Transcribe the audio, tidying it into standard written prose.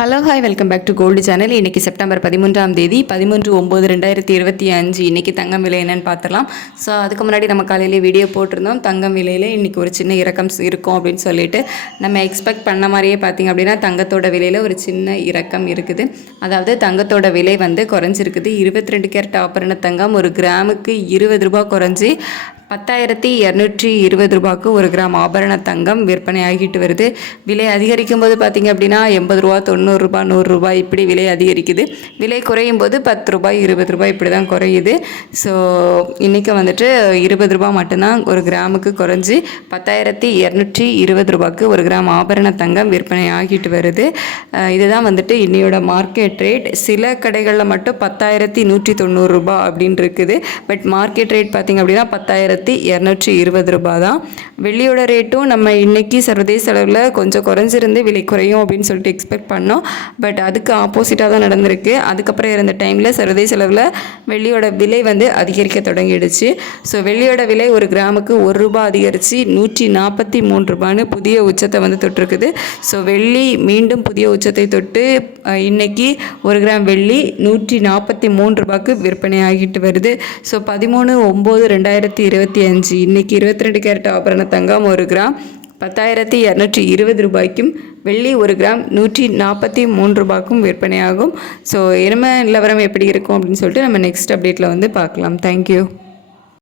Hello hi welcome back to gold channel. இன்றைக்கி September 13ஆம் தேதி 13/9/2025. இன்றைக்கி தங்கம் விலை என்னென்னு பார்த்துலாம். ஸோ அதுக்கு முன்னாடி நம்ம காலையிலே வீடியோ போட்டிருந்தோம். தங்கம் விலையில் இன்றைக்கி ஒரு சின்ன இறக்கம் இருக்கும் அப்படின்னு சொல்லிட்டு நம்ம எக்ஸ்பெக்ட் பண்ண மாதிரியே பார்த்திங்க அப்படின்னா தங்கத்தோட விலையில் ஒரு சின்ன இறக்கம் இருக்குது. அதாவது தங்கத்தோட விலை குறைஞ்சிருக்குது. 22 கேரட் ஆபரண தங்கம் ஒரு கிராமுக்கு 20 ரூபா குறைஞ்சி 10,220 ரூபாய்க்கு ஒரு கிராம் ஆபரண தங்கம் விற்பனை ஆகிட்டு வருது. விலை அதிகரிக்கும் போது பார்த்திங்க அப்படின்னா 80 ரூபா, 90 ரூபா, 100 ரூபாய் இப்படி விலை அதிகரிக்குது. விலை குறையும் போது 10 ரூபாய், 20 ரூபாய் இப்படி தான் குறையுது. ஸோ இன்றைக்கி 20 ரூபா மட்டும்தான் ஒரு கிராமுக்கு குறைஞ்சி 10,220 ரூபாய்க்கு ஒரு கிராம் ஆபரண தங்கம் விற்பனை ஆகிட்டு வருது. இதுதான் இன்னையோட மார்க்கெட் ரேட். சில கடைகளில் மட்டும் 10,190 ரூபா அப்படின்னு இருக்குது. பட் மார்க்கெட் ரேட் பார்த்திங்க அப்படின்னா 10,220 ரூபா தான். வெள்ளியோட ரேட்டும் நம்ம இன்றைக்கி சர்வதேச அளவில் கொஞ்சம் குறைஞ்சிருந்து விலை குறையும் அப்படின்னு சொல்லிட்டு எக்ஸ்பெக்ட் பண்ணோம். பட் அதுக்கு ஆப்போசிட்டாக தான் நடந்திருக்கு. அதுக்கப்புறம் இருந்த டைமில் சர்வதேச அளவில் வெள்ளியோட விலை அதிகரிக்க தொடங்கிடுச்சு. ஸோ வெள்ளியோட விலை ஒரு கிராமுக்கு 1 ரூபா அதிகரித்து 143 ரூபான்னு புதிய உச்சத்தை தொட்டிருக்குது. ஸோ வெள்ளி மீண்டும் புதிய உச்சத்தை தொட்டு இன்றைக்கி ஒரு கிராம் வெள்ளி 143 ரூபாய்க்கு விற்பனை ஆகிட்டு வருது. ஸோ 13/9/2025 இன்றைக்கி 22 கேரட் ஆபரண தங்கம் ஒரு கிராம் 10,220 ரூபாய்க்கும் வெள்ளி ஒரு கிராம் 143 ரூபாய்க்கும் விற்பனையாகும். ஸோ இனிமே நிலவரம் எப்படி இருக்கும் அப்படின்னு சொல்லிட்டு நம்ம நெக்ஸ்ட் அப்டேட்டில் பார்க்கலாம். தேங்க்யூ.